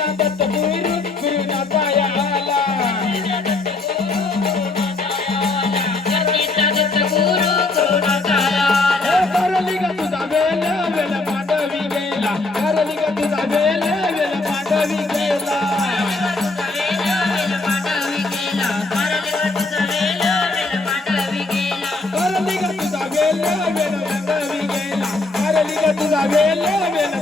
ಕಾಲ ಕಾಲ